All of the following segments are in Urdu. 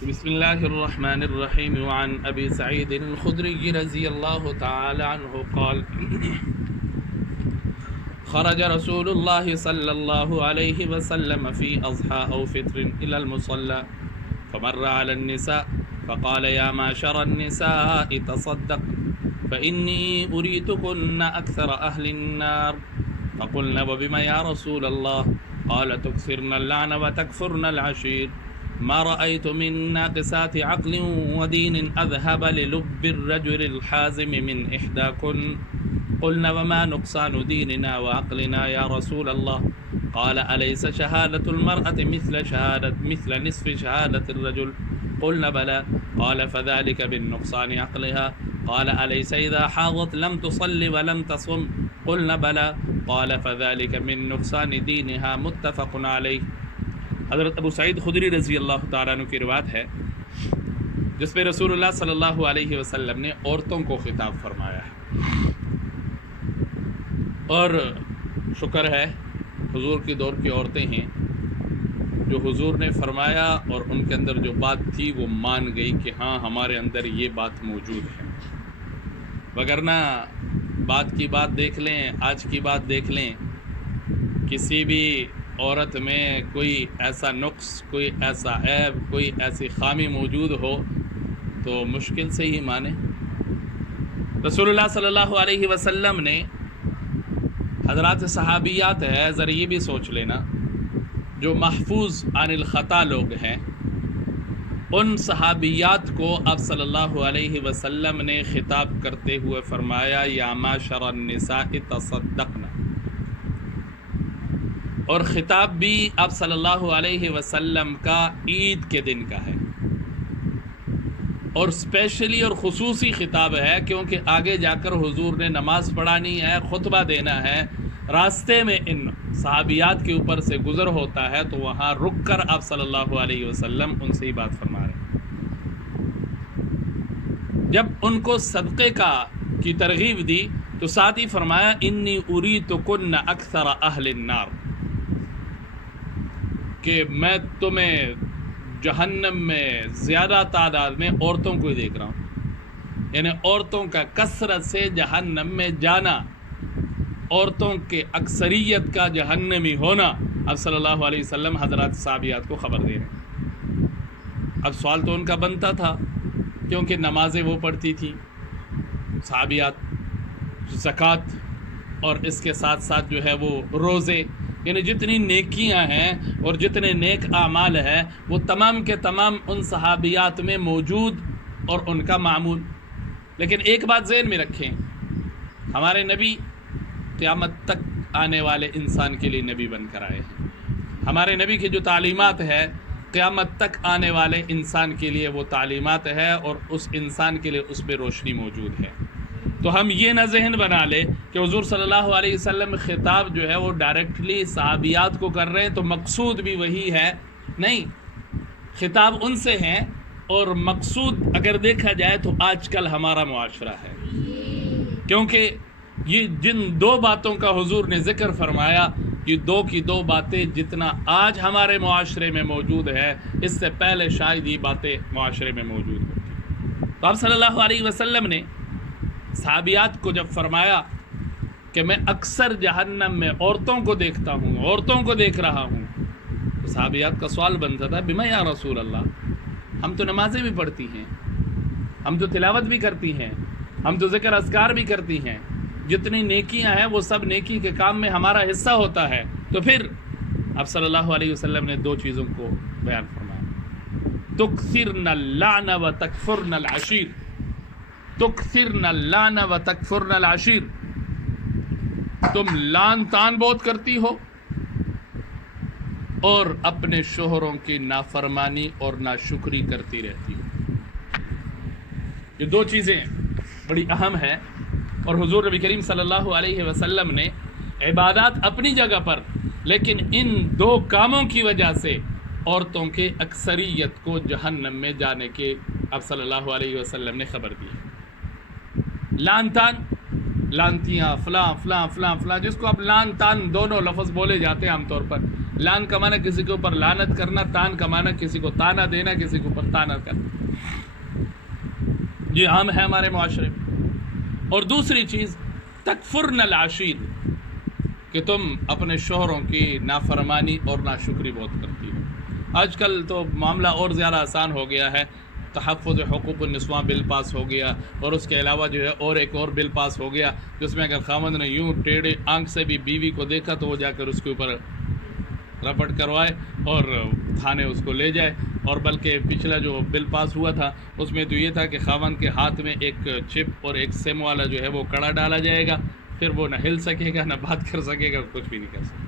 بسم الله الرحمن الرحيم. وعن أبي سعيد الخدري رضي الله تعالى عنه قال خرج رسول الله صلى الله عليه وسلم في أضحى أو فطر إلى المصلى فمر على النساء فقال يا معشر النساء تصدق فإني أريتكن أكثر أهل النار. فقلنا وبما يا رسول الله؟ قال تكثرن اللعن وتكفرن العشير. ما رأيت من ناقصات عقل ودين أذهب للب الرجل الحازم من إحداكن. قلنا وما نقصان ديننا وعقلنا يا رسول الله؟ قال أليس شهادة المرأة مثل نصف شهادة الرجل؟ قلنا بلى. قال فذلك بالنقصان عقلها. قال أليس إذا حاضت لم تصل ولم تصم؟ قلنا بلى. قال فذلك من نقصان دينها. متفق علیہ۔ حضرت ابو سعید خدری رضی اللہ تعالیٰ عنہ کی روایت ہے جس پہ رسول اللہ صلی اللہ علیہ وسلم نے عورتوں کو خطاب فرمایا ہے، اور شکر ہے حضور کے دور کی عورتیں ہیں جو حضور نے فرمایا اور ان کے اندر جو بات تھی وہ مان گئی کہ ہاں ہمارے اندر یہ بات موجود ہے، وگرنہ بات کی بات دیکھ لیں، آج کی بات دیکھ لیں، کسی بھی عورت میں کوئی ایسا نقص، کوئی ایسا عیب، کوئی ایسی خامی موجود ہو تو مشکل سے ہی مانے۔ رسول اللہ صلی اللہ علیہ وسلم نے حضرات صحابیات ہے، ذرا یہ بھی سوچ لینا، جو محفوظ عن الخطا لوگ ہیں، ان صحابیات کو آپ صلی اللہ علیہ وسلم نے خطاب کرتے ہوئے فرمایا یا معشر النساء تصدقنا، اور خطاب بھی آپ صلی اللہ علیہ وسلم کا عید کے دن کا ہے، اور اسپیشلی اور خصوصی خطاب ہے کیونکہ آگے جا کر حضور نے نماز پڑھانی ہے، خطبہ دینا ہے، راستے میں ان صحابیات کے اوپر سے گزر ہوتا ہے تو وہاں رک کر آپ صلی اللہ علیہ وسلم ان سے ہی بات فرما رہے ہیں۔ جب ان کو صدقے کی ترغیب دی تو ساتھ ہی فرمایا انی اریتکن اکثر اہل النار، کہ میں تمہیں جہنم میں زیادہ تعداد میں عورتوں کو ہی دیکھ رہا ہوں، یعنی عورتوں کا کثرت سے جہنم میں جانا، عورتوں کے اکثریت کا جہنمی ہونا، اب صلی اللہ علیہ وسلم حضرات صحابیات کو خبر دے رہے ہیں۔ اب سوال تو ان کا بنتا تھا کیونکہ نمازیں وہ پڑھتی تھی صحابیات، زکوٰۃ، اور اس کے ساتھ ساتھ جو ہے وہ روزے، یعنی جتنی نیکیاں ہیں اور جتنے نیک اعمال ہیں وہ تمام کے تمام ان صحابیات میں موجود اور ان کا معمول۔ لیکن ایک بات ذہن میں رکھیں، ہمارے نبی قیامت تک آنے والے انسان کے لیے نبی بن کر آئے ہیں، ہمارے نبی کی جو تعلیمات ہے قیامت تک آنے والے انسان کے لیے وہ تعلیمات ہے، اور اس انسان کے لیے اس پہ روشنی موجود ہے۔ تو ہم یہ نہ ذہن بنا لے کہ حضور صلی اللہ علیہ وسلم خطاب جو ہے وہ ڈائریکٹلی صحابیات کو کر رہے ہیں تو مقصود بھی وہی ہے، نہیں، خطاب ان سے ہیں، اور مقصود اگر دیکھا جائے تو آج کل ہمارا معاشرہ ہے، کیونکہ یہ جن دو باتوں کا حضور نے ذکر فرمایا، یہ دو کی دو باتیں جتنا آج ہمارے معاشرے میں موجود ہے اس سے پہلے شاید یہ باتیں معاشرے میں موجود ہوتی۔ تو آپ صلی اللہ علیہ وسلم نے صحابیات کو جب فرمایا کہ میں اکثر جہنم میں عورتوں کو دیکھتا ہوں، عورتوں کو دیکھ رہا ہوں، تو صحابیات کا سوال بنتا تھا بما یا رسول اللہ، ہم تو نمازیں بھی پڑھتی ہیں، ہم تو تلاوت بھی کرتی ہیں، ہم تو ذکر اذکار بھی کرتی ہیں، جتنی نیکیاں ہیں وہ سب نیکی کے کام میں ہمارا حصہ ہوتا ہے، تو پھر آپ صلی اللہ علیہ وسلم نے دو چیزوں کو بیان فرمایا، تکثرن اللعن و تکفرن العشیر، تکثرن اللعن و تکفرن العشیر، تم لعن تان بہت کرتی ہو اور اپنے شوہروں کی نافرمانی اور ناشکری کرتی رہتی ہو۔ یہ دو چیزیں بڑی اہم ہیں، اور حضور نبی کریم صلی اللہ علیہ وسلم نے عبادات اپنی جگہ پر، لیکن ان دو کاموں کی وجہ سے عورتوں کے اکثریت کو جہنم میں جانے کے اب صلی اللہ علیہ وسلم نے خبر دی۔ لعن تان، لانتیاں، فلاں فلاں فلاں فلاں، جس کو اب لعن تان دونوں لفظ بولے جاتے ہیں عام طور پر، لان کا معنی کسی کے اوپر لعنت کرنا، تان کا معنی کسی کو تانا دینا، کسی کے اوپر تانا کرنا، یہ عام ہے ہمارے معاشرے میں۔ اور دوسری چیز تکفرن العشیر، کہ تم اپنے شوہروں کی نافرمانی اور ناشکری بہت کرتی ہو۔ آج کل تو معاملہ اور زیادہ آسان ہو گیا ہے، تحفظ حقوق النسواں بل پاس ہو گیا، اور اس کے علاوہ جو ہے اور ایک اور بل پاس ہو گیا جس میں اگر خاوند نے یوں ٹیڑھے آنکھ سے بھی بیوی کو دیکھا تو وہ جا کر اس کے اوپر رپٹ کروائے اور تھانے اس کو لے جائے۔ اور بلکہ پچھلا جو بل پاس ہوا تھا اس میں تو یہ تھا کہ خاوند کے ہاتھ میں ایک چپ اور ایک سم والا جو ہے وہ کڑا ڈالا جائے گا، پھر وہ نہ ہل سکے گا، نہ بات کر سکے گا، کچھ بھی نہیں کر سکے۔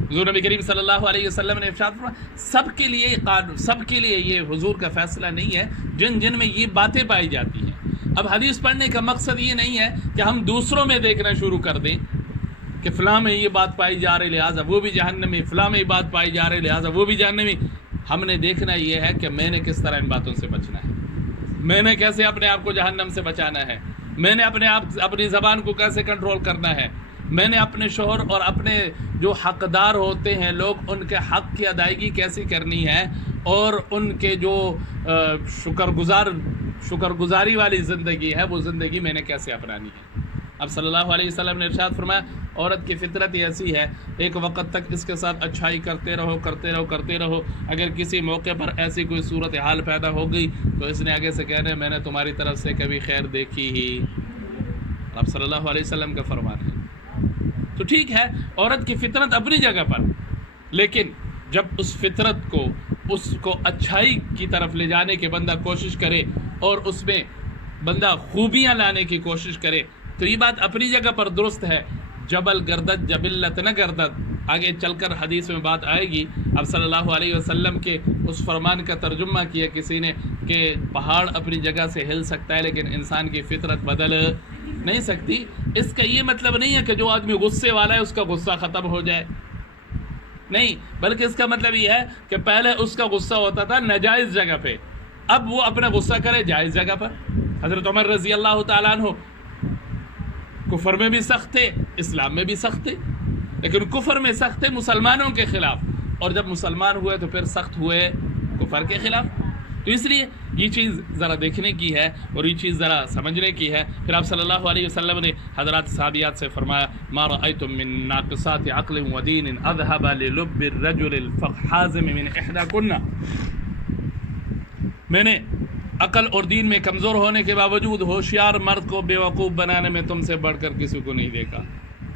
حضور نبی کریم صلی اللہ علیہ وسلم نے ارشاد فرمایا سب کے لیے قانون، سب کے لیے یہ حضور کا فیصلہ نہیں ہے جن جن میں یہ باتیں پائی جاتی ہیں۔ اب حدیث پڑھنے کا مقصد یہ نہیں ہے کہ ہم دوسروں میں دیکھنا شروع کر دیں کہ فلاں میں یہ بات پائی جا رہی لہٰذا وہ بھی جہنمی، فلاں میں یہ بات پائی جا رہی لہٰذا وہ بھی جہنمی۔ ہم نے دیکھنا یہ ہے کہ میں نے کس طرح ان باتوں سے بچنا ہے، میں نے کیسے اپنے آپ کو جہنم سے بچانا ہے، میں نے اپنی زبان کو کیسے کنٹرول کرنا ہے، میں نے اپنے شوہر اور اپنے جو حقدار ہوتے ہیں لوگ ان کے حق کی ادائیگی کیسی کرنی ہے، اور ان کے جو شکر گزاری والی زندگی ہے وہ زندگی میں نے کیسے اپنانی ہے۔ اب صلی اللہ علیہ وسلم نے ارشاد فرمایا عورت کی فطرت ہی ایسی ہے، ایک وقت تک اس کے ساتھ اچھائی کرتے رہو، اگر کسی موقع پر ایسی کوئی صورتحال پیدا ہو گئی تو اس نے آگے سے کہنا ہے میں نے تمہاری طرف سے کبھی خیر دیکھی ہی۔ اب صلی اللہ علیہ وسلم کا فرمان ہے۔ تو ٹھیک ہے عورت کی فطرت اپنی جگہ پر، لیکن جب اس فطرت کو اس کو اچھائی کی طرف لے جانے کے بندہ کوشش کرے اور اس میں بندہ خوبیاں لانے کی کوشش کرے تو یہ بات اپنی جگہ پر درست ہے۔ جبل گردد جبلت نہ گردد، آگے چل کر حدیث میں بات آئے گی۔ اب صلی اللہ علیہ وسلم کے اس فرمان کا ترجمہ کیا کسی نے کہ پہاڑ اپنی جگہ سے ہل سکتا ہے لیکن انسان کی فطرت بدل نہیں سکتی۔ اس کا یہ مطلب نہیں ہے کہ جو آدمی غصے والا ہے اس کا غصہ ختم ہو جائے، نہیں، بلکہ اس کا مطلب یہ ہے کہ پہلے اس کا غصہ ہوتا تھا ناجائز جگہ پہ، اب وہ اپنا غصہ کرے جائز جگہ پر۔ حضرت عمر رضی اللہ تعالیٰ عنہ کفر میں بھی سخت تھے، اسلام میں بھی سخت تھے، لیکن کفر میں سخت تھے مسلمانوں کے خلاف، اور جب مسلمان ہوئے تو پھر سخت ہوئے کفر کے خلاف۔ تو اس لیے یہ چیز ذرا دیکھنے کی ہے اور یہ چیز ذرا سمجھنے کی ہے۔ پھر آپ صلی اللہ علیہ وسلم نے حضرات صحابیات سے فرمایا ما رأيتم من ناقصات عقل ودین اذهب للب الرجل الحازم من احداكن، میں نے عقل اور دین میں کمزور ہونے کے باوجود ہوشیار مرد کو بیوقوف بنانے میں تم سے بڑھ کر کسی کو نہیں دیکھا۔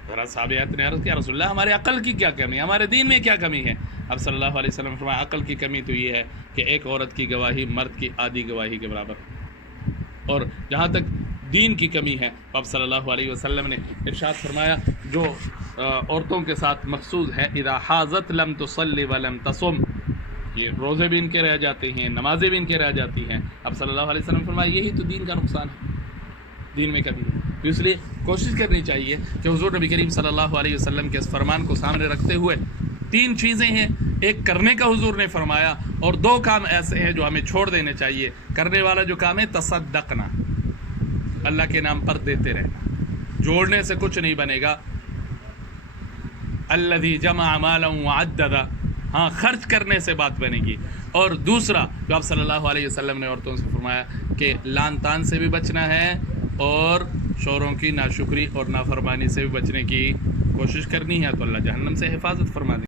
حضرات صحابیات نے عرض کیا رسول اللہ ہمارے عقل کی کیا کمی ہے، ہمارے دین میں کیا کمی ہے؟ اب صلی اللہ علیہ وسلم فرمایا عقل کی کمی تو یہ ہے کہ ایک عورت کی گواہی مرد کی آدھی گواہی کے برابر، اور جہاں تک دین کی کمی ہے اب صلی اللہ علیہ وسلم نے ارشاد فرمایا جو عورتوں کے ساتھ مخصوص ہے اذا حاضت لم تصلی ولم تصم، یہ روزے بھی ان کے رہ جاتے ہیں، نمازیں بھی ان کے رہ جاتی ہیں۔ اب صلی اللہ علیہ وسلم فرمایا یہی تو دین کا نقصان ہے، دین میں کمی ہے۔ تو اس لیے کوشش کرنی چاہیے کہ حضور نبی کریم صلی اللہ علیہ وسلم کے اس فرمان کو سامنے رکھتے ہوئے تین چیزیں ہیں، ایک کرنے کا حضور نے فرمایا، اور دو کام ایسے ہیں جو ہمیں چھوڑ دینے چاہیے۔ کرنے والا جو کام ہے تصدقنا، اللہ کے نام پر دیتے رہنا، جوڑنے سے کچھ نہیں بنے گا۔ الذی جمع مالا وعددا، ہاں خرچ کرنے سے بات بنے گی۔ اور دوسرا جو آپ صلی اللہ علیہ وسلم نے عورتوں سے فرمایا کہ لان تان سے بھی بچنا ہے اور شوہروں کی ناشکری اور نافرمانی سے بھی بچنے کی کوشش کرنی ہے، تو اللہ جہنم سے حفاظت فرما دے۔